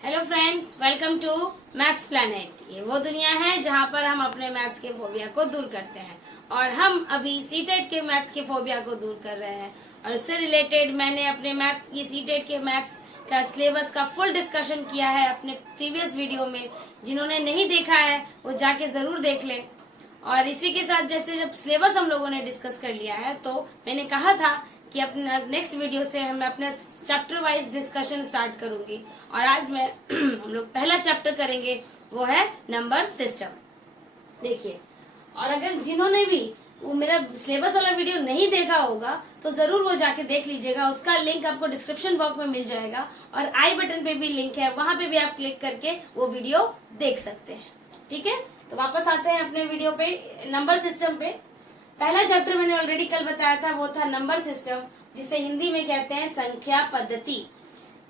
Hello friends, welcome to Maths Planet. ये वो दुनिया है जहाँ पर हम अपने मैथ्स के फोबिया को दूर करते हैं और हम अभी सीटेट के मैथ्स के फोबिया को दूर कर रहे हैं। और इससे रिलेटेड मैंने अपने मैथ्स की सीटेट के मैथ्स का सिलेबस का फुल डिस्कशन किया है अपने प्रीवियस वीडियो में। जिन्होंने नहीं देखा है वो जाके जरूर देख ले। और इसी के साथ जैसे जब सिलेबस हम लोगों ने डिस्कस कर लिया है तो मैंने कहा था कि अपने नेक्स्ट वीडियो से मैं अपने चैप्टर वाइज डिस्कशन स्टार्ट करूंगी। और आज मैं हम लोग पहला चैप्टर करेंगे, वो है नंबर सिस्टम। देखिए, और अगर जिन्होंने भी वो मेरा सिलेबस वाला वीडियो नहीं देखा होगा तो जरूर वो जाके देख लीजिएगा। उसका लिंक आपको डिस्क्रिप्शन बॉक्स में मिल जाएगा और आई बटन पे भी लिंक है, वहां पे भी आप क्लिक करके वो वीडियो देख सकते हैं। ठीक है, तो वापस आते हैं अपने वीडियो पे, नंबर सिस्टम पे। पहला चैप्टर मैंने ऑलरेडी कल बताया था, वो था नंबर सिस्टम, जिसे हिंदी में कहते हैं संख्या पद्धति।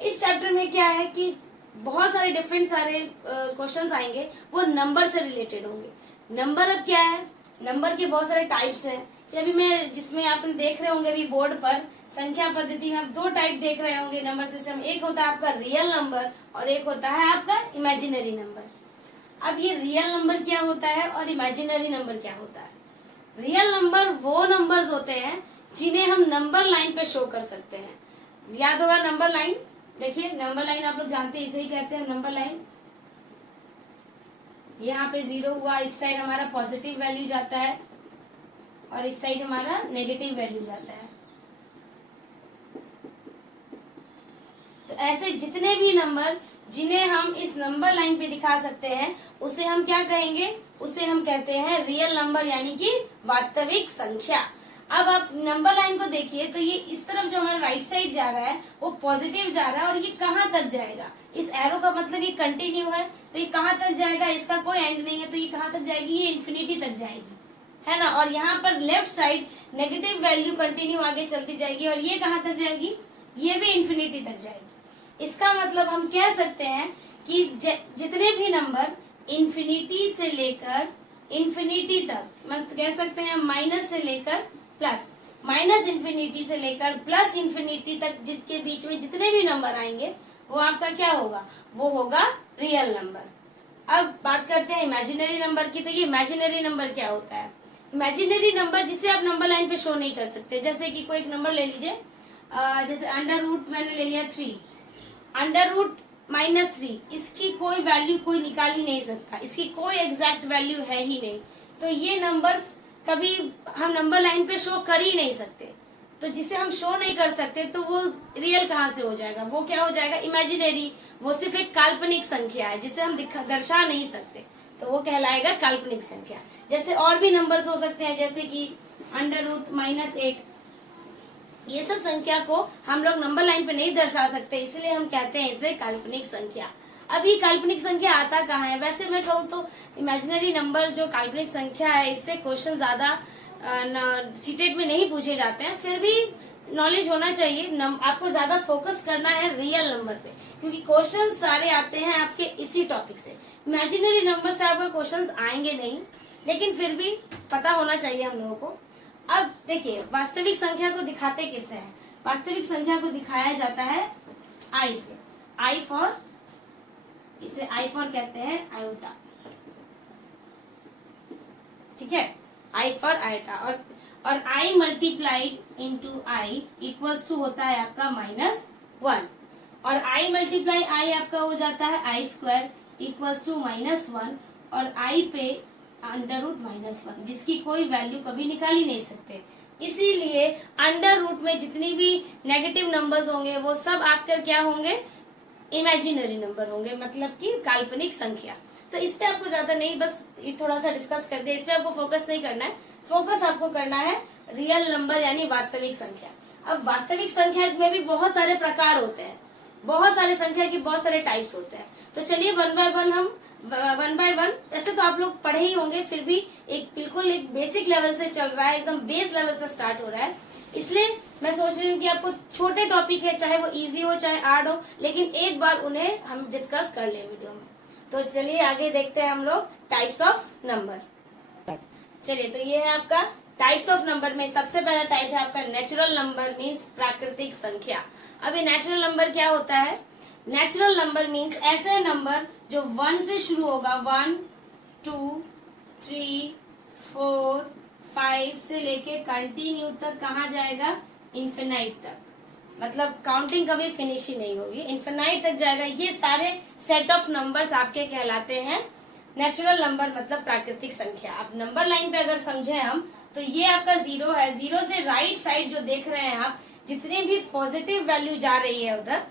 इस चैप्टर में क्या है कि बहुत सारे डिफरेंट सारे क्वेश्चंस आएंगे, वो नंबर से रिलेटेड होंगे। नंबर अब क्या है, नंबर के बहुत सारे टाइप्स हैं। अभी मैं जिसमें आप देख रहे होंगे अभी बोर्ड पर, संख्या पद्धति में आप दो टाइप देख रहे होंगे नंबर सिस्टम। एक होता है आपका रियल नंबर और एक होता है आपका इमेजिनरी नंबर। अब ये रियल नंबर क्या होता है और इमेजिनरी नंबर क्या होता है? रियल नंबर वो नंबर्स होते हैं जिन्हें हम नंबर लाइन पे शो कर सकते हैं। याद होगा नंबर लाइन, देखिए नंबर लाइन आप लोग जानते हैं, इसे ही कहते हैं नंबर लाइन। यहाँ पे 0 हुआ, इस साइड हमारा पॉजिटिव वैल्यू जाता है और इस साइड हमारा नेगेटिव वैल्यू जाता है। तो ऐसे जितने भी नंबर जिन्हें हम इस नंबर लाइन पे दिखा सकते हैं उसे हम क्या कहेंगे? उसे हम कहते हैं रियल नंबर, यानी कि वास्तविक संख्या। अब आप नंबर लाइन को देखिए तो ये इस तरफ जो हमारा राइट साइड जा रहा है वो पॉजिटिव जा रहा है और ये कहाँ तक जाएगा? इस एरो का मतलब ये कंटिन्यू है, तो ये कहाँ तक जाएगा? इसका कोई एंड नहीं है, तो ये कहाँ तक जाएगी? ये इन्फिनिटी तक जाएगी, है ना। और यहाँ पर left side negative value continue आगे चलती जाएगी और ये कहाँ तक जाएगी? ये भी इन्फिनिटी तक जाएगी। इसका मतलब हम कह सकते हैं कि जितने भी नंबर इन्फिनिटी से लेकर इन्फिनिटी तक, मतलब कह सकते हैं माइनस से लेकर प्लस, माइनस इन्फिनिटी से लेकर प्लस इन्फिनिटी तक जिसके बीच में जितने भी नंबर आएंगे वो आपका क्या होगा? वो होगा रियल नंबर। अब बात करते हैं इमेजिनरी नंबर की। तो ये इमेजिनरी नंबर क्या होता है? इमेजिनरी नंबर जिसे आप नंबर लाइन पे शो नहीं कर सकते। जैसे कि कोई एक नंबर ले लीजिए, जैसे अंडर रूट मैंने ले लिया 3, अंडर रूट -3, इसकी कोई वैल्यू कोई निकाल ही नहीं सकता, इसकी कोई एग्जैक्ट वैल्यू है ही नहीं। तो ये नंबर्स कभी हम नंबर लाइन पे शो कर ही नहीं सकते। तो जिसे हम शो नहीं कर सकते तो वो रियल कहाँ से हो जाएगा? वो क्या हो जाएगा? इमेजिनरी। वो सिर्फ एक काल्पनिक संख्या है जिसे हम दर्शा नहीं सकते, तो वो कहलाएगा काल्पनिक संख्या। जैसे और भी नंबर्स हो सकते हैं, जैसे कि अंडर रूट -8, ये सब संख्या को हम लोग नंबर लाइन पे नहीं दर्शा सकते, इसलिए हम कहते हैं इसे काल्पनिक संख्या। अब ये काल्पनिक संख्या आता कहाँ है? वैसे मैं कहूँ तो इमेजिनरी नंबर जो काल्पनिक संख्या है, इससे क्वेश्चन ज्यादा सीटेट में नहीं पूछे जाते हैं। फिर भी नॉलेज होना चाहिए। आपको ज्यादा फोकस करना है रियल नंबर पे, क्योंकि क्वेश्चन सारे आते हैं आपके इसी टॉपिक से। इमेजिनरी नंबर से आपको क्वेश्चन आएंगे नहीं, लेकिन फिर भी पता होना चाहिए हम लोगों को। अब देखिए, वास्तविक संख्या को दिखाते किससे हैं? वास्तविक संख्या को दिखाया जाता है आई से। आई फॉर, इसे आई फॉर कहते हैं आयोटा, ठीक है, आई फॉर आयोटा। और I multiplied into I equals to होता है आपका -1, और आई मल्टीप्लाई आई आपका हो जाता है आई स्क्वायर इक्वल्स टू -1, और आई पे अंडर रूट -1, जिसकी कोई वैल्यू कभी निकाल ही नहीं सकते। इसीलिए अंडर रूट में जितनी भी नेगेटिव नंबर्स होंगे वो सब आपके क्या होंगे? इमेजिनरी नंबर होंगे, मतलब कि काल्पनिक संख्या। तो इस पे आपको ज्यादा नहीं, बस ये थोड़ा सा डिस्कस कर दे, इस पे आपको फोकस नहीं करना है। फोकस आपको करना है रियल नंबर यानी वास्तविक संख्या। अब वास्तविक संख्या में भी बहुत सारे प्रकार होते हैं, बहुत सारे संख्या के बहुत सारे टाइप्स होते हैं। तो चलिए वन बाय वन, ऐसे तो आप लोग पढ़े ही होंगे, फिर भी बिल्कुल एक बेसिक लेवल से चल रहा है, एकदम बेस लेवल से स्टार्ट हो रहा है। इसलिए मैं सोच रही हूँ कि आपको छोटे टॉपिक है, चाहे वो इजी हो चाहे हार्ड हो, लेकिन एक बार उन्हें हम डिस्कस कर ले वीडियो में। तो चलिए आगे देखते हैं हम लोग टाइप्स ऑफ नंबर। चलिए, तो ये है आपका टाइप्स ऑफ नंबर में सबसे पहला टाइप है आपका नेचुरल नंबर, मीन्स प्राकृतिक संख्या। अब ये नेचुरल नंबर क्या होता है? नेचुरल नंबर मीन्स ऐसे नंबर जो 1 से शुरू होगा, 1 2 3 4 5 से लेके कंटिन्यू तक कहाँ जाएगा, इन्फिनाइट तक, मतलब काउंटिंग कभी फिनिश ही नहीं होगी, इन्फिनाइट तक जाएगा। ये सारे सेट ऑफ नंबर्स आपके कहलाते हैं नेचुरल नंबर, मतलब प्राकृतिक संख्या। अब नंबर लाइन पे अगर समझे हम, तो ये आपका 0 है, 0 से राइट साइड जो देख रहे हैं आप, जितनी भी पॉजिटिव वैल्यू जा रही है उधर,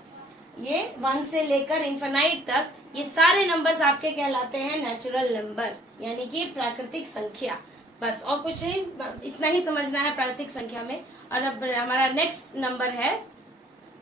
ये 1 से लेकर इन्फिनाइट तक, ये सारे नंबर्स आपके कहलाते हैं नेचुरल नंबर, यानी कि प्राकृतिक संख्या। बस और कुछ नहीं, इतना ही समझना है प्राकृतिक संख्या में। और अब हमारा नेक्स्ट नंबर है,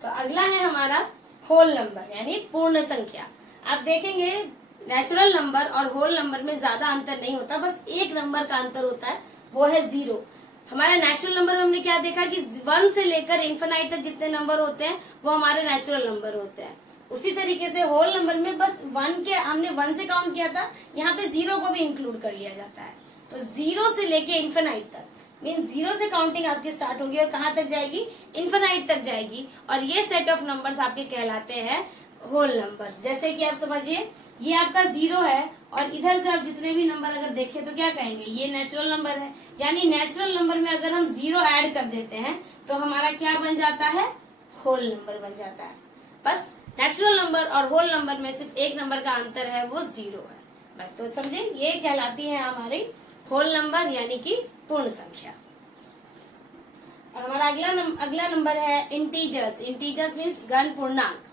तो अगला है हमारा होल नंबर यानी पूर्ण संख्या। आप देखेंगे नेचुरल नंबर और होल नंबर में ज्यादा अंतर नहीं होता, बस एक नंबर का अंतर होता है, वो है 0। हमारे नेचुरल नंबर में हमने क्या देखा कि 1 से लेकर इन्फिनाइट तक जितने नंबर होते हैं वो हमारे नेचुरल नंबर होते हैं। उसी तरीके से होल नंबर में बस 1 के हमने 1 से काउंट किया था, यहाँ पे 0 को भी इंक्लूड कर लिया जाता है। तो 0 से लेके इन्फिनाइट तक मीन्स 0 से काउंटिंग आपकी स्टार्ट होगी और कहाँ तक जाएगी, इन्फिनाइट तक जाएगी। और ये सेट ऑफ नंबर्स आपके कहलाते हैं होल नंबर्स। जैसे कि आप समझिए ये आपका 0 है और इधर से आप जितने भी नंबर अगर देखें तो क्या कहेंगे, ये नेचुरल नंबर है, यानी नेचुरल नंबर में अगर हम 0 ऐड कर देते हैं तो हमारा क्या बन जाता है, होल नंबर बन जाता है। बस नेचुरल नंबर और होल नंबर में सिर्फ एक नंबर का अंतर है, वो 0 है। बस तो समझे, ये कहलाती है हमारी होल नंबर यानी कि पूर्ण संख्या। और हमारा अगला नंबर है इंटीजर्स। इंटीजर्स मीन्स गण पूर्णांक।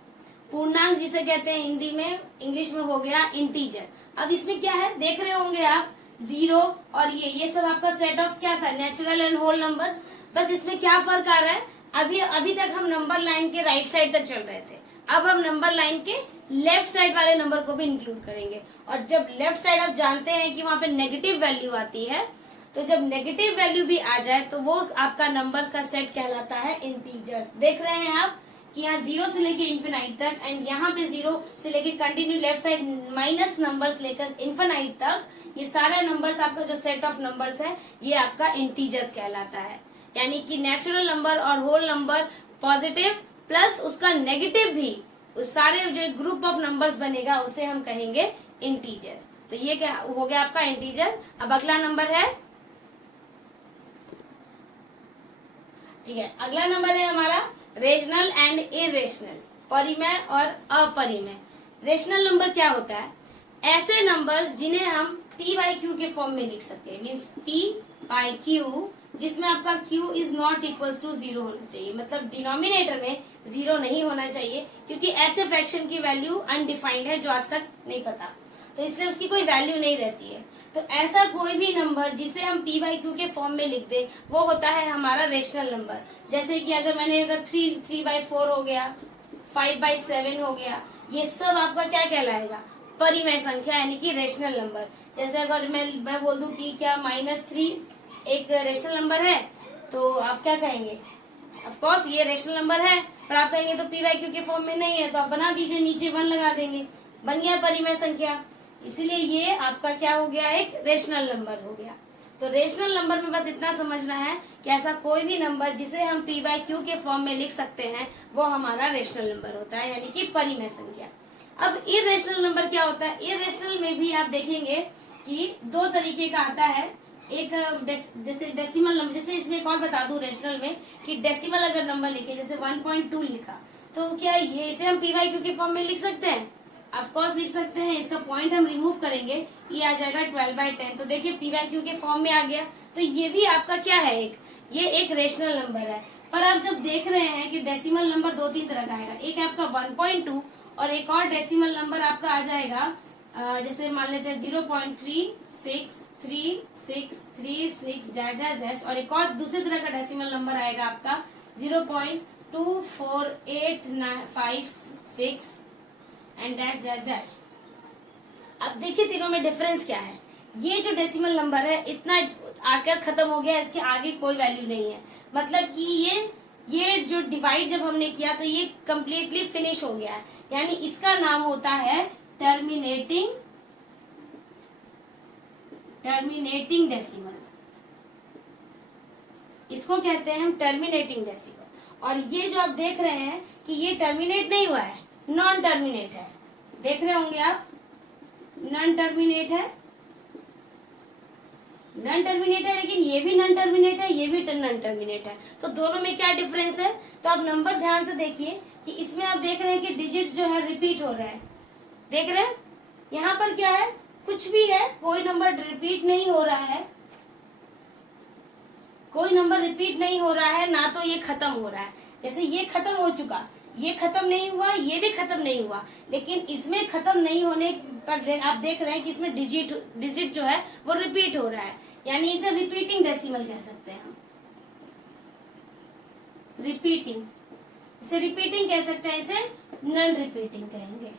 पूर्णांक जिसे कहते हैं हिंदी में, इंग्लिश में हो गया इंटीजर। अब इसमें क्या है, देख रहे होंगे आप 0 और ये सब आपका सेट ऑफ क्या था, नेचुरल एंड होल नंबर्स। बस इसमें क्या फर्क आ रहा है, अभी तक हम नंबर लाइन के राइट साइड तक चल रहे थे, अब हम नंबर लाइन के लेफ्ट साइड वाले नंबर को भी इंक्लूड करेंगे। और जब लेफ्ट साइड आप जानते हैं कि वहां पे नेगेटिव वैल्यू आती है, तो जब नेगेटिव वैल्यू भी आ जाए तो वो आपका नंबर्स का सेट कहलाता है इंटीजर्स। देख रहे हैं आप कि यहाँ 0 से लेके इन्फिनाइट तक एंड यहाँ पे 0 से लेके continue left side minus numbers लेकर इन्फिनाइट तक, ये सारे नंबर्स आपका जो सेट ऑफ नंबर्स है ये आपका इंटीजर्स कहलाता है। यानी कि नेचुरल नंबर और होल नंबर पॉजिटिव प्लस उसका नेगेटिव भी, उस सारे जो ग्रुप ऑफ नंबर्स बनेगा उसे हम कहेंगे इंटीजर्स। तो ये क्या हो गया आपका इंटीजर। अब अगला नंबर है, ठीक है, अगला नंबर है हमारा रेशनल एंड इरेशनल, परिमेय और अपरिमेय। रेशनल नंबर क्या होता है, ऐसे नंबर्स जिन्हें हम p बाई क्यू के फॉर्म में लिख सकते हैं, मीन्स p बाई क्यू, जिसमें आपका q is not equal to 0 होना चाहिए, मतलब डिनोमिनेटर में 0 नहीं होना चाहिए, क्योंकि ऐसे फ्रैक्शन की वैल्यू अनडिफाइंड है जो आज तक नहीं पता, तो इसलिए उसकी कोई वैल्यू नहीं रहती है। तो ऐसा कोई भी नंबर जिसे हम p बाई क्यू के फॉर्म में लिख दे वो होता है हमारा रेशनल नंबर। जैसे कि अगर 3 बाई 4 हो गया, 5 बाई 7 हो गया, ये सब आपका क्या कहलाएगा, परिमेय संख्या यानी कि रेशनल नंबर। जैसे अगर मैं बोल दूं कि क्या -3 एक रेशनल नंबर है, तो आप क्या कहेंगे, ऑफ कोर्स ये रेशनल नंबर है, पर आप कहेंगे तो p बाई क्यू के फॉर्म में नहीं है, तो आप बना दीजिए, नीचे 1 लगा देंगे, बन गया परिमेय संख्या। इसीलिए ये आपका क्या हो गया, एक रेशनल नंबर हो गया। तो रेशनल नंबर में बस इतना समझना है कि ऐसा कोई भी नंबर जिसे हम p बाई क्यू के फॉर्म में लिख सकते हैं वो हमारा रेशनल नंबर होता है, यानी कि परिमेय संख्या। अब इरेशनल नंबर क्या होता है, इरेशनल में भी आप देखेंगे कि 2 तरीके का आता है। एक जैसे डेसिमल नंबर, जैसे इसमें एक और बता दूं रेशनल में कि डेसिमल अगर नंबर लिखे, जैसे 1.2 लिखा, तो क्या ये इसे हम p बाई क्यू के फॉर्म में लिख सकते हैं, ऑफ कोर्स लिख सकते हैं। इसका पॉइंट हम रिमूव करेंगे, ये आ जाएगा 12/10, तो देखिए p बाई क्यू के फॉर्म में आ गया। तो ये भी आपका क्या है, ये एक रेशनल नंबर है। पर आप जब देख रहे हैं कि डेसिमल नंबर 2-3 तरह का आएगा, एक है आपका 1.2 और एक और डेसिमल नंबर आपका आ जाएगा, जैसे मान लेते हैं 0.363636 डैश, और एक और दूसरे तरह का डेसिमल नंबर आएगा आपका 0.24856 एंड डैश। अब देखिए तीनों में डिफरेंस क्या है। ये जो डेसिमल नंबर है इतना आकर खत्म हो गया, इसके आगे कोई वैल्यू नहीं है, मतलब कि ये जो डिवाइड जब हमने किया तो ये कंप्लीटली फिनिश हो गया है, यानी इसका नाम होता है टर्मिनेटिंग डेसिमल। इसको कहते हैं हम टर्मिनेटिंग डेसिमल। और ये जो आप देख रहे हैं कि ये टर्मिनेट नहीं हुआ है, नॉन टर्मिनेट है, देख रहे होंगे आप, नॉन टर्मिनेट है, नॉन टर्मिनेट है, लेकिन ये भी नॉन टर्मिनेट है, ये भी नॉन टर्मिनेट है। तो दोनों में क्या डिफरेंस है? तो आप नंबर ध्यान से देखिए कि इसमें आप देख रहे हैं कि डिजिट्स जो है रिपीट हो रहे हैं, देख रहे हैं? यहाँ पर क्या है, कुछ भी है, कोई नंबर रिपीट नहीं हो रहा है, कोई नंबर रिपीट नहीं हो रहा है, ना तो ये खत्म हो रहा है। जैसे ये खत्म हो चुका, ये खत्म नहीं हुआ, ये भी खत्म नहीं हुआ, लेकिन इसमें खत्म नहीं होने पर आप देख रहे हैं कि इसमें डिजिट जो है वो रिपीट हो रहा है, यानी इसे रिपीटिंग डेसिमल कह सकते हैं हम, रिपीटिंग, इसे रिपीटिंग कह सकते हैं, इसे नॉन रिपीटिंग कहेंगे,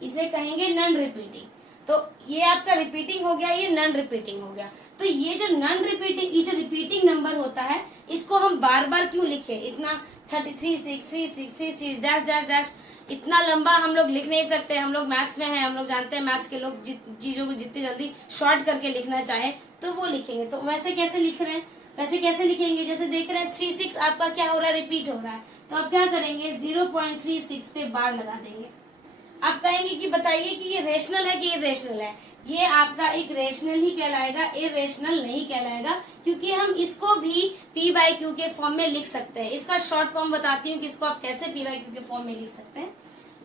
इसे कहेंगे नॉन रिपीटिंग। तो ये आपका रिपीटिंग हो गया, ये नॉन रिपीटिंग हो गया। तो ये जो नॉन रिपीटिंग, ये जो रिपीटिंग नंबर होता है, इसको हम बार बार क्यों लिखे? इतना 33 6 3 6 3 6 डैश डैश डैश, इतना लंबा हम लोग लिख नहीं सकते। हम लोग मैथ्स में हैं, हम लोग जानते हैं मैथ्स के लोग चीजों को जितनी जल्दी शॉर्ट करके लिखना चाहे तो वो लिखेंगे। तो वैसे कैसे लिख रहे हैं, वैसे कैसे लिखेंगे? जैसे देख रहे हैं 36 आपका क्या हो रहा है, रिपीट हो रहा है, तो आप क्या करेंगे, 0.36 पे बार लगा देंगे। आप कहेंगे कि बताइए कि ये रेशनल है कि इरेशनल है? ये आपका एक रेशनल ही कहलाएगा, इरेशनल नहीं कहलाएगा, क्योंकि हम इसको भी p/q के फॉर्म में लिख सकते हैं। इसका शॉर्ट फॉर्म बताती हूँ कि इसको आप कैसे p/q के फॉर्म में लिख सकते हैं।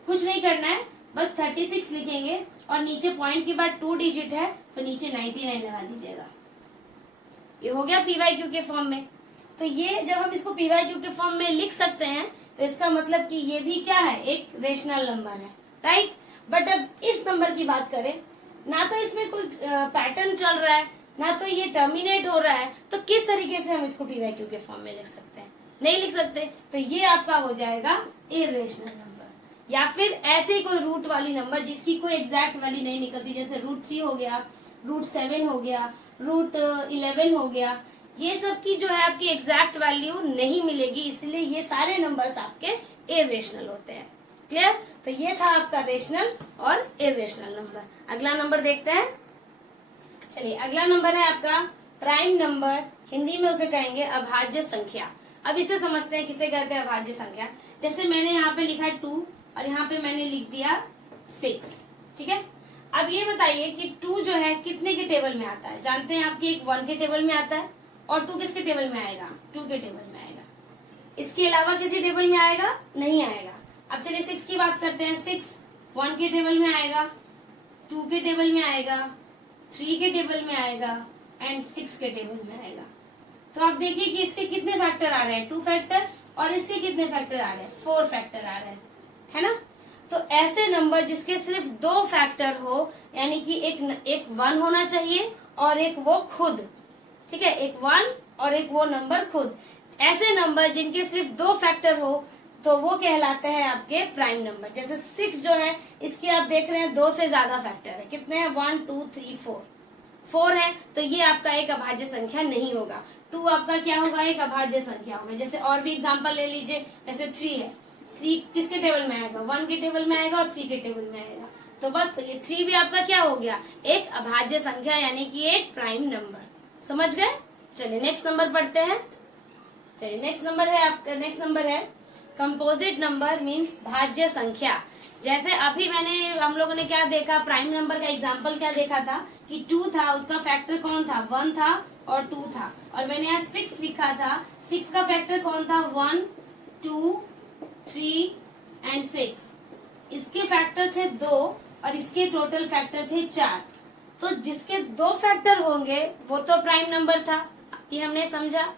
कुछ नहीं करना है, बस 36 लिखेंगे और नीचे पॉइंट के बाद 2 डिजिट है तो नीचे 99 लगा दीजिएगा। ये हो गया p/q के फॉर्म में। तो ये जब हम इसको p/q के फॉर्म में लिख सकते हैं तो इसका मतलब कि ये भी क्या है, एक रेशनल नंबर है, राइट। बट अब इस नंबर की बात करें, ना तो इसमें कोई पैटर्न चल रहा है, ना तो ये टर्मिनेट हो रहा है, तो किस तरीके से हम इसको p/q के फॉर्म में लिख सकते हैं? नहीं लिख सकते। तो ये आपका हो जाएगा इरेशनल नंबर, या फिर ऐसे कोई रूट वाली नंबर जिसकी कोई एग्जैक्ट वैल्यू नहीं निकलती, जैसे √3 हो गया, √7 हो गया, √11 हो गया, ये सब की जो है आपकी एग्जैक्ट वैल्यू नहीं मिलेगी, इसलिए ये सारे नंबर्स आपके इरेशनल होते हैं। क्लियर? तो ये था आपका रेशनल और इरेशनल नंबर। अगला नंबर देखते हैं। चलिए, अगला नंबर है आपका प्राइम नंबर, हिंदी में उसे कहेंगे अभाज्य संख्या। अब इसे समझते हैं, किसे कहते हैं अभाज्य संख्या। जैसे मैंने यहाँ पे लिखा 2 और यहाँ पे मैंने लिख दिया 6, ठीक है। अब ये बताइए कि 2 जो है कितने के टेबल में आता है? जानते हैं आपकी, एक 1 के टेबल में आता है, और 2 किसके टेबल में आएगा? 2 के टेबल में आएगा। इसके अलावा किसी टेबल में आएगा? नहीं आएगा। अब चलिए 6 की बात करते हैं। 6 1 के टेबल में आएगा, 2 के टेबल में आएगा, 3 के टेबल में आएगा एंड 6 के टेबल में आएगा। तो आप देखिए कि इसके कितने फैक्टर आ रहे हैं, 2 फैक्टर, और इसके कितने फैक्टर आ रहे हैं, 4 फैक्टर आ रहे हैं, है ना। तो ऐसे नंबर जिसके सिर्फ 2 फैक्टर हो, यानी कि एक 1 होना चाहिए और एक वो खुद, ठीक है, एक 1 और एक वो नंबर खुद, ऐसे नंबर जिनके सिर्फ 2 फैक्टर हो तो वो कहलाते हैं आपके प्राइम नंबर। जैसे 6 जो है, इसके आप देख रहे हैं 2 से ज्यादा फैक्टर है, कितने हैं, 1 2 3 4 है, तो ये आपका एक अभाज्य संख्या नहीं होगा। 2 आपका क्या होगा, एक अभाज्य संख्या होगा। जैसे और भी एग्जांपल ले लीजिए, जैसे 3 है, 3 किसके टेबल में आएगा, 1 के टेबल में आएगा और 3 के टेबल में आएगा। तो बस, तो ये 3 भी आपका क्या हो गया, एक अभाज्य संख्या, यानी कि एक प्राइम नंबर। समझ गए? चलिए नेक्स्ट नंबर पढ़ते हैं। चलिए नेक्स्ट नंबर है आपका, नेक्स्ट नंबर है कंपोजिट नंबर मीन्स भाज्य संख्या। जैसे अभी हम लोगों ने क्या देखा, प्राइम नंबर का एग्जांपल क्या देखा था कि 2 था, उसका फैक्टर कौन था, 1 था और 2 था, और मैंने यहाँ 6 लिखा था, 6 का फैक्टर कौन था, 1 2 3 एंड 6। इसके फैक्टर थे 2 और इसके टोटल फैक्टर थे 4। तो जिसके 2 फैक्टर होंगे वो तो प्राइम नंबर था, ये हमने समझा,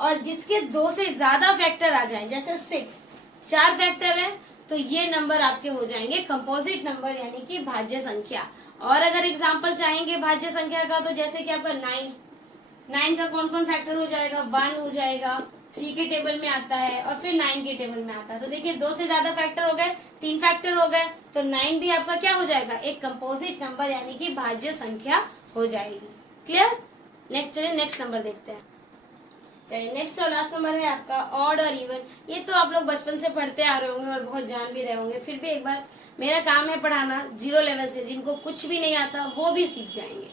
और जिसके 2 से ज्यादा फैक्टर आ जाए, जैसे 6 4 फैक्टर है, तो ये नंबर आपके हो जाएंगे कंपोजिट नंबर, यानी कि भाज्य संख्या। और अगर एग्जांपल चाहेंगे भाज्य संख्या का, तो जैसे कि आपका 9 का कौन कौन फैक्टर हो जाएगा, 1 हो जाएगा, 3 के टेबल में आता है और फिर 9 के टेबल में आता है। तो देखिए 2 से ज्यादा फैक्टर हो गए, 3 फैक्टर हो गए, तो 9 भी आपका क्या हो जाएगा, एक कंपोजिट नंबर, यानी कि भाज्य संख्या हो जाएगी। क्लियर? नेक्स्ट, चलिए नेक्स्ट नंबर देखते हैं। चलिए नेक्स्ट और लास्ट नंबर है आपका ऑड और इवन। ये तो आप लोग बचपन से पढ़ते आ रहे होंगे और बहुत जान भी रहे होंगे, फिर भी एक बार मेरा काम है पढ़ाना, 0 लेवल से, जिनको कुछ भी नहीं आता वो भी सीख जाएंगे।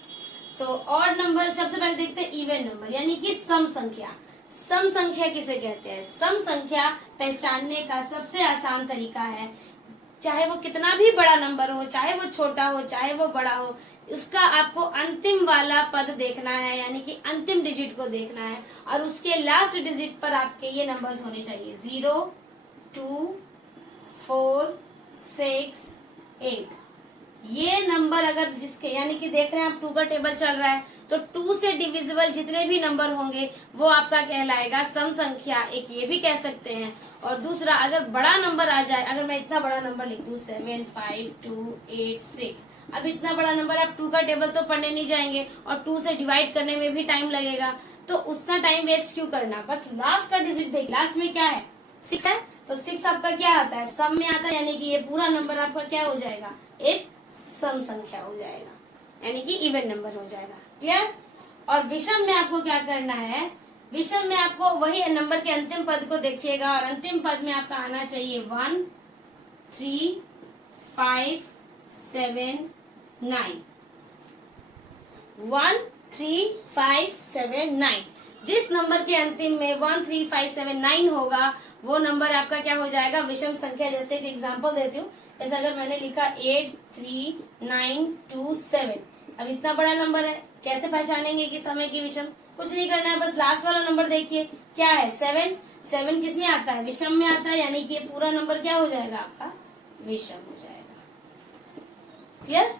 तो ऑड नंबर सबसे पहले देखते हैं इवन नंबर, यानी कि सम संख्या। सम संख्या किसे कहते हैं? सम संख्या पहचानने का सबसे आसान तरीका है, चाहे वो कितना भी बड़ा नंबर हो, चाहे वो छोटा हो, चाहे वो बड़ा हो, उसका आपको अंतिम वाला पद देखना है, यानी कि अंतिम डिजिट को देखना है, और उसके लास्ट डिजिट पर आपके ये नंबर्स होने चाहिए 0, 2, 4, 6, 8। ये नंबर अगर जिसके, यानी कि देख रहे हैं आप 2 का टेबल चल रहा है, तो 2 से डिविजिबल जितने भी नंबर होंगे वो आपका कहलाएगा सम संख्या, एक ये भी कह सकते हैं। और दूसरा, अगर बड़ा नंबर आ जाए, अगर मैं इतना बड़ा नंबर लिख दूं 7, 5, 2, 8, 6, अब इतना बड़ा नंबर आप 2 का टेबल तो पढ़ने नहीं जाएंगे, और 2 से डिवाइड करने में भी टाइम लगेगा, तो उतना टाइम वेस्ट क्यों करना, बस लास्ट का डिजिट देख, लास्ट में क्या है 6 है, तो 6 आपका क्या आता है, सम में आता है, यानी कि ये पूरा नंबर आपका क्या हो जाएगा, एक सम संख्या हो जाएगा, यानी कि इवन नंबर हो जाएगा। क्लियर? और विषम में आपको क्या करना है, विषम में आपको वही नंबर के अंतिम पद को देखिएगा, और अंतिम पद में आपका आना चाहिए 1, 3, 5, 7, 9। 1, 3, 5, 7, 9। जिस नंबर के अंतिम में 1, 3, 5, 7, 9 होगा, वो नंबर आपका क्या हो जाएगा, विषम संख्या। जैसे एक एग्जांपल देती हूँ, जैसे अगर मैंने लिखा 8, 3, 9, 2, 7, अब इतना बड़ा नंबर है, कैसे पहचानेंगे कि समय की विषम? कुछ नहीं करना है, बस लास्ट वाला नंबर देखिए क्या है 7। 7 किस में आता है, विषम में आता है, यानी कि पूरा नंबर क्या हो जाएगा आपका, विषम हो जाएगा। क्लियर?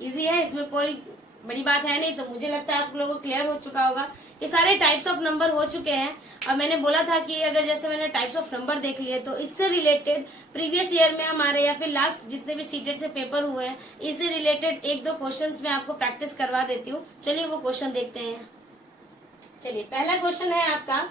इजी है, इसमें कोई बड़ी बात है नहीं। तो मुझे लगता है आप लोगों को क्लियर हो चुका होगा, ये सारे टाइप्स ऑफ नंबर हो चुके हैं। और मैंने बोला था कि अगर जैसे मैंने टाइप्स ऑफ नंबर देख लिए, तो इससे रिलेटेड प्रीवियस ईयर में हमारे, या फिर लास्ट जितने भी सीटेट से पेपर हुए हैं, इससे रिलेटेड 1-2 क्वेश्चंस मैं आपको प्रैक्टिस करवा देती हूँ। चलिए वो क्वेश्चन देखते हैं। चलिए पहला क्वेश्चन है आपका,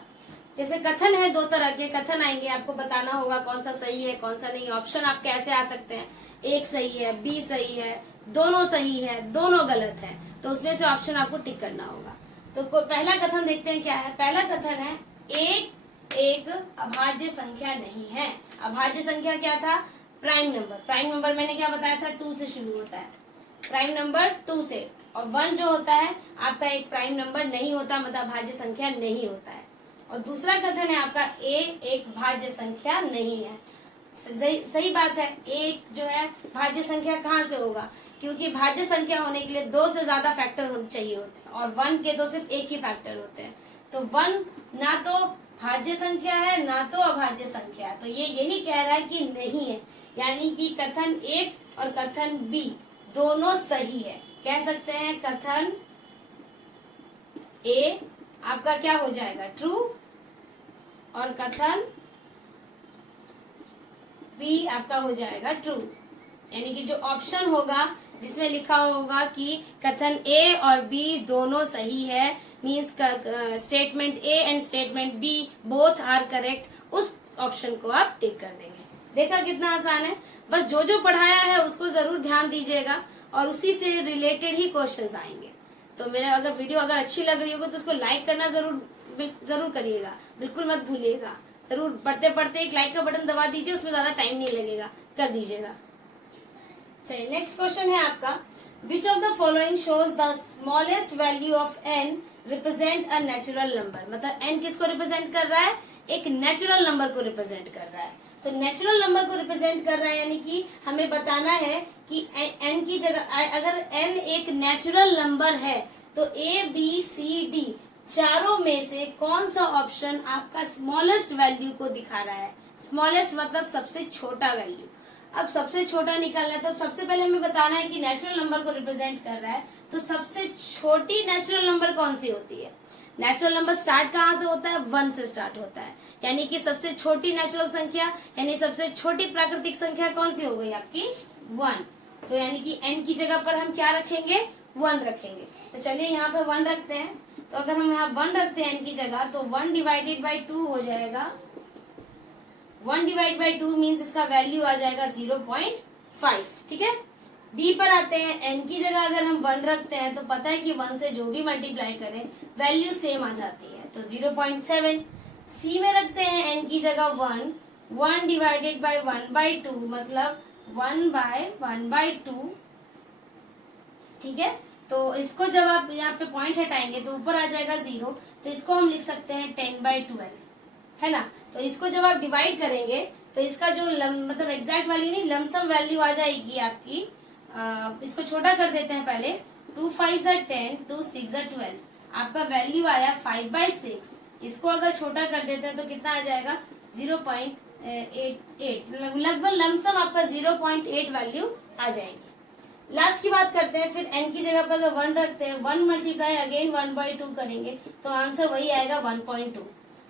जैसे कथन है, 2 तरह के कथन आएंगे, आपको बताना होगा कौन सा सही है कौन सा नहीं। ऑप्शन आपके ऐसे आ सकते हैं, 1 सही है, B सही है, दोनों सही है, दोनों गलत है, तो उसमें से ऑप्शन आपको टिक करना होगा। तो पहला कथन देखते हैं क्या है। पहला कथन है, एक अभाज्य संख्या नहीं है। अभाज्य संख्या क्या था, प्राइम नंबर। प्राइम नंबर मैंने क्या बताया था, 2 से शुरू होता है, प्राइम नंबर 2 से, और 1 जो होता है आपका एक प्राइम नंबर नहीं होता, मतलब भाज्य संख्या नहीं होता है। और दूसरा कथन है आपका, एक भाज्य संख्या नहीं है। सही बात है, एक जो है भाज्य संख्या कहाँ से होगा, क्योंकि भाज्य संख्या होने के लिए 2 से ज्यादा फैक्टर चाहिए होते हैं, और 1 के तो सिर्फ एक ही फैक्टर होते हैं। तो 1 ना तो भाज्य संख्या है ना तो अभाज्य संख्या है, तो ये यही कह रहा है कि नहीं है, यानी कि कथन 1 और कथन B दोनों सही है। कह सकते हैं कथन A आपका क्या हो जाएगा, ट्रू, और कथन B आपका हो जाएगा ट्रू, यानी कि जो ऑप्शन होगा जिसमें लिखा होगा कि कथन A और B दोनों सही है, means statement A and statement B both are correct, उस ऑप्शन को आप टिक कर देंगे। देखा कितना आसान है, बस जो जो पढ़ाया है उसको जरूर ध्यान दीजिएगा, और उसी से रिलेटेड ही क्वेश्चंस आएंगे। तो मेरा अगर वीडियो अगर अच्छी लग रही होगी तो उसको लाइक करना जरूर करिएगा, बिल्कुल मत भूलिएगा। जरूर पढ़ते पढ़ते एक लाइक का बटन दबा दीजिए, उसमें ज्यादा टाइम नहीं लगेगा, कर दीजिएगा। चलिए नेक्स्ट क्वेश्चन है आपका, विच of the following shows the smallest value of n represent a natural number. मतलब n किसको रिप्रेजेंट कर रहा है, एक नेचुरल नंबर को रिप्रेजेंट कर रहा है। तो नेचुरल नंबर को रिप्रेजेंट कर रहा है, यानी कि हमें बताना है कि n की जगह, अगर n एक नेचुरल नंबर है तो ABCD चारों में से कौन सा ऑप्शन आपका स्मॉलेस्ट वैल्यू को दिखा रहा है। स्मॉलेस्ट मतलब सबसे छोटा वैल्यू। अब सबसे छोटा निकालना है, तो सबसे पहले हमें बताना है कि नेचुरल नंबर को रिप्रेजेंट कर रहा है, तो सबसे छोटी नेचुरल नंबर कौन सी होती है। नेचुरल नंबर स्टार्ट कहाँ से होता है, 1 से स्टार्ट होता है, यानी कि सबसे छोटी नेचुरल संख्या, यानी सबसे छोटी प्राकृतिक संख्या कौन सी हो गई आपकी, 1। तो यानी कि n की जगह पर हम क्या रखेंगे, 1 रखेंगे। तो चलिए यहाँ पे 1 रखते हैं। तो अगर हम यहाँ 1 रखते हैं n की जगह, तो 1 डिवाइडेड बाई 2 हो जाएगा। 1 डिवाइड बाई 2 मीन्स इसका वैल्यू आ जाएगा 0.5। ठीक है, B पर आते हैं, n की जगह अगर हम 1 रखते हैं तो पता है कि 1 से जो भी मल्टीप्लाई करें वैल्यू सेम आ जाती है, तो 0.7। C में रखते हैं n की जगह 1 डिवाइडेड बाई 1/2 मतलब 1/1/2। ठीक है, तो इसको जब आप यहाँ पे पॉइंट हटाएंगे तो ऊपर आ जाएगा 0, तो इसको हम लिख सकते हैं 10/12, है ना। तो इसको जब आप डिवाइड करेंगे तो इसका जो मतलब एग्जैक्ट वैल्यू नहीं, लमसम वैल्यू आ जाएगी आपकी। इसको छोटा कर देते हैं पहले। 2 5 are 10, 2 6 are 12, आपका वैल्यू आया 5/6। इसको अगर छोटा कर देते हैं तो कितना आ जाएगा 0.88, लगभग लमसम आपका 0.8 वैल्यू आ जाएगी। लास्ट की बात करते हैं, फिर n की जगह पर अगर 1 रखते हैं, 1 मल्टीप्लाई अगेन 1/2 करेंगे तो आंसर वही आएगा 1.2।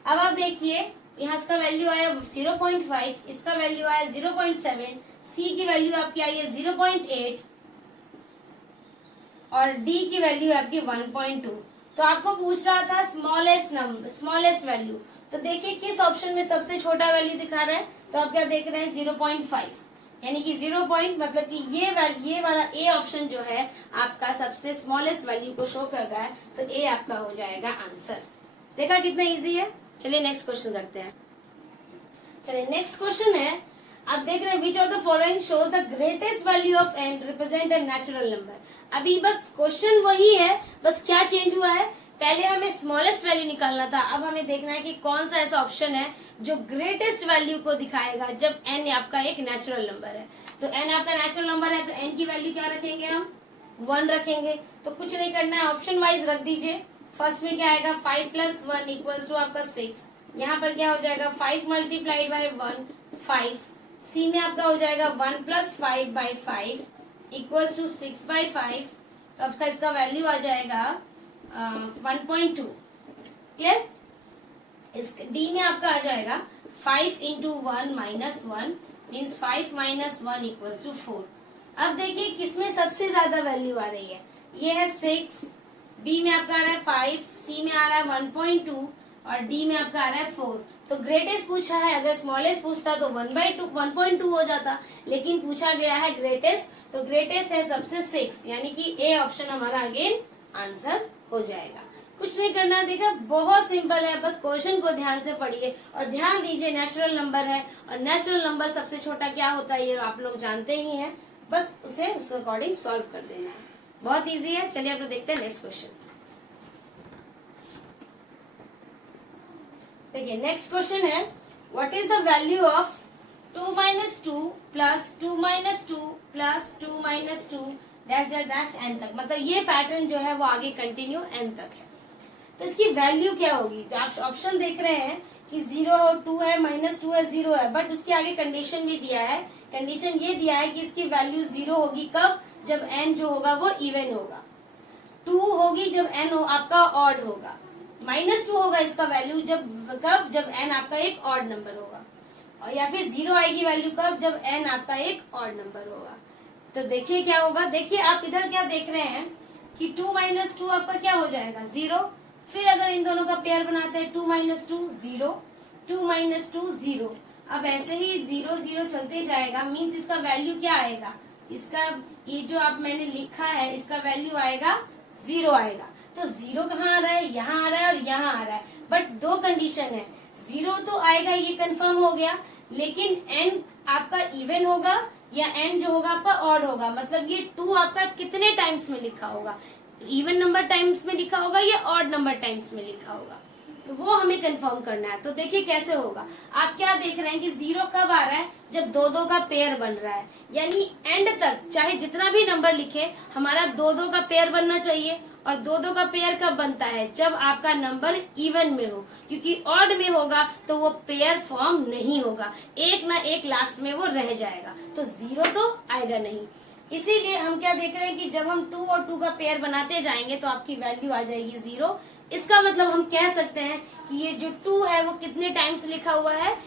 अब आप देखिए यहाँ इसका वैल्यू आया 0.5, इसका वैल्यू आया 0.7, सी की वैल्यू आपकी आई है 0.8 और डी की वैल्यू आपकी 1.2। तो आपको पूछ रहा था स्मॉलेस्ट वैल्यू, तो देखिए किस ऑप्शन में सबसे छोटा वैल्यू दिखा रहा है। तो आप क्या देख रहे हैं 0.5, यानी कि 0 पॉइंट मतलब कि ये वाला ए ऑप्शन जो है आपका सबसे स्मॉलेस्ट वैल्यू को शो कर रहा है, तो ए आपका हो जाएगा आंसर। देखा कितना इजी है। चलिए नेक्स्ट क्वेश्चन करते हैं। चलिए नेक्स्ट क्वेश्चन है, आप देख रहे हैं which of the following shows the greatest value of n represent a natural number. अभी बस क्वेश्चन वही है, बस क्या चेंज हुआ है, पहले हमें स्मॉलेस्ट वैल्यू निकालना था, अब हमें देखना है कि कौन सा ऐसा ऑप्शन है जो ग्रेटेस्ट वैल्यू को दिखाएगा जब एन आपका एक नेचुरल नंबर है। तो एन आपका नेचुरल नंबर है तो एन की वैल्यू क्या रखेंगे हम 1 रखेंगे। तो कुछ नहीं करना है, ऑप्शन वाइज रख दीजिए। फर्स्ट में क्या आएगा 5 + 1 इक्वल्स टू आपका 6, यहाँ पर क्या हो जाएगा 5 मल्टीप्लाइड बाई 1 5, सी में आपका हो जाएगा 1 + 5/5 इक्वल्स टू 6/5, तो आपका इसका वैल्यू आ जाएगा 1.2। क्लियर। इस डी में आपका आ जाएगा 5 × 1 - 1 मीन्स 5 - 1 इक्वल्स टू 4। अब देखिए किसमें सबसे ज्यादा वैल्यू आ रही है, ये है 6, बी में आपका आ रहा है 5, सी में आ रहा है 1.2 और डी में आपका आ रहा है 4। तो ग्रेटेस्ट पूछा है, अगर स्मॉलेस्ट पूछता तो 1/2 हो जाता, लेकिन पूछा गया है ग्रेटेस्ट, तो ग्रेटेस्ट है सबसे 6, यानी कि ए ऑप्शन हमारा अगेन आंसर हो जाएगा। कुछ नहीं करना, देखा बहुत सिंपल है, बस क्वेश्चन को ध्यान से पढ़िए और ध्यान दीजिए नेचुरल नंबर है और नेचुरल नंबर सबसे छोटा क्या होता है ये आप लोग जानते ही हैं, बस उसे उस अकॉर्डिंग सॉल्व कर देना है, बहुत इजी है। चलिए आप लोग देखते हैं नेक्स्ट क्वेश्चन। देखिए नेक्स्ट क्वेश्चन है, what is the value of 2 - 2 + 2 - 2 + 2 - 2 dash N तक, मतलब ये पैटर्न जो है वो आगे कंटिन्यू एन तक है। तो इसकी वैल्यू क्या होगी, तो आप ऑप्शन देख रहे हैं कि 0 और 2 है, -2 है, 0 है, बट उसके आगे कंडीशन भी दिया है। कंडीशन ये दिया है कि इसकी वैल्यू 0 होगी कब, जब एन जो होगा वो इवन होगा, 2 होगी जब एन आपका ऑड होगा, -2 होगा इसका वैल्यू कब, जब एन आपका एक ऑड नंबर होगा, और या फिर 0 आएगी वैल्यू कब, जब एन आपका एक ऑड नंबर होगा। तो देखिए क्या होगा, देखिए आप इधर क्या देख रहे हैं कि 2 - 2 आपका क्या हो जाएगा 0, फिर अगर इन दोनों का पेयर बनाते हैं 2 - 2 0, 2 - 2 0, अब ऐसे ही 0 0 चलते जाएगा, मीन्स इसका वैल्यू क्या आएगा, इसका ये जो आप मैंने लिखा है इसका वैल्यू आएगा 0 आएगा। तो 0 कहाँ आ रहा है, यहाँ आ रहा है और यहाँ आ रहा है, बट दो कंडीशन है, 0 तो आएगा ये कंफर्म हो गया, लेकिन n आपका इवन होगा या n जो होगा आपका ऑड होगा, मतलब ये 2 आपका कितने टाइम्स में लिखा होगा, इवन नंबर टाइम्स में लिखा होगा या ऑड नंबर टाइम्स में लिखा होगा, तो वो हमें कंफर्म करना है। तो देखिए कैसे होगा, आप क्या देख रहे हैं कि 0 कब आ रहा है, जब 2 का पेयर बन रहा है, यानी एंड तक चाहे जितना भी नंबर लिखे हमारा 2 का पेयर बनना चाहिए, और 2 का पेयर कब बनता है, जब आपका नंबर इवन में हो, क्योंकि ऑड में होगा तो वो पेयर फॉर्म नहीं होगा, एक ना एक लास्ट में वो रह जाएगा, तो 0 तो आएगा नहीं। इसीलिए हम क्या देख रहे हैं कि जब हम 2 और 2 का पेयर बनाते जाएंगे तो आपकी वैल्यू आ जाएगी 0। इसका मतलब हम कह सकते हैं कि ये जो 2 है वो कितने टाइम्स लिखा हुआ है,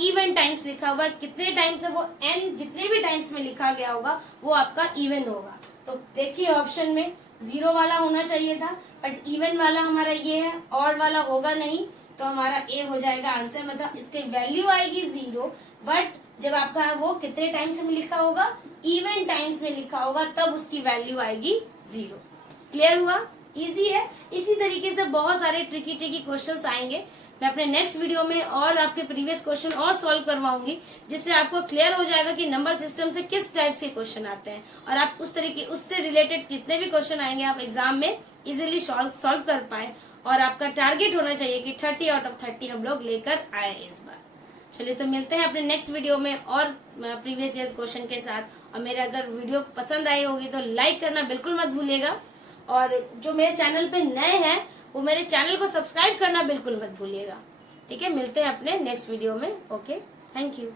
इवन टाइम्स लिखा हुआ है, कितने टाइम्स है वो n जितने भी टाइम्स में लिखा गया होगा वो आपका इवन होगा। तो देखिए ऑप्शन में 0 वाला होना चाहिए था, बट इवन वाला हमारा ये है, ऑड वाला होगा नहीं, तो हमारा ए हो जाएगा आंसर, मतलब इसकी वैल्यू आएगी 0, बट जब आपका है वो कितने टाइम्स में लिखा होगा, इवन टाइम्स में लिखा होगा, तब उसकी वैल्यू आएगी 0। क्लियर हुआ, इजी है। इसी तरीके से बहुत सारे ट्रिकी क्वेश्चंस आएंगे, मैं अपने नेक्स्ट वीडियो में और आपके प्रीवियस क्वेश्चन और सॉल्व करवाऊंगी, जिससे आपको क्लियर हो जाएगा कि नंबर सिस्टम से किस टाइप के क्वेश्चन आते हैं, और आप उस तरीके उससे रिलेटेड जितने भी क्वेश्चन आएंगे आप एग्जाम में इजीली सॉल्व कर पाए। और आपका टारगेट होना चाहिए कि 30 आउट ऑफ 30 हम लोग लेकर आए इस बार। चलिए, तो मिलते हैं अपने नेक्स्ट वीडियो में और प्रीवियस ईयर्स क्वेश्चन के साथ। और मेरे अगर वीडियो पसंद आई होगी तो लाइक करना बिल्कुल मत भूलिएगा, और जो मेरे चैनल पे नए हैं वो मेरे चैनल को सब्सक्राइब करना बिल्कुल मत भूलिएगा। ठीक है, मिलते हैं अपने नेक्स्ट वीडियो में। Okay, thank you.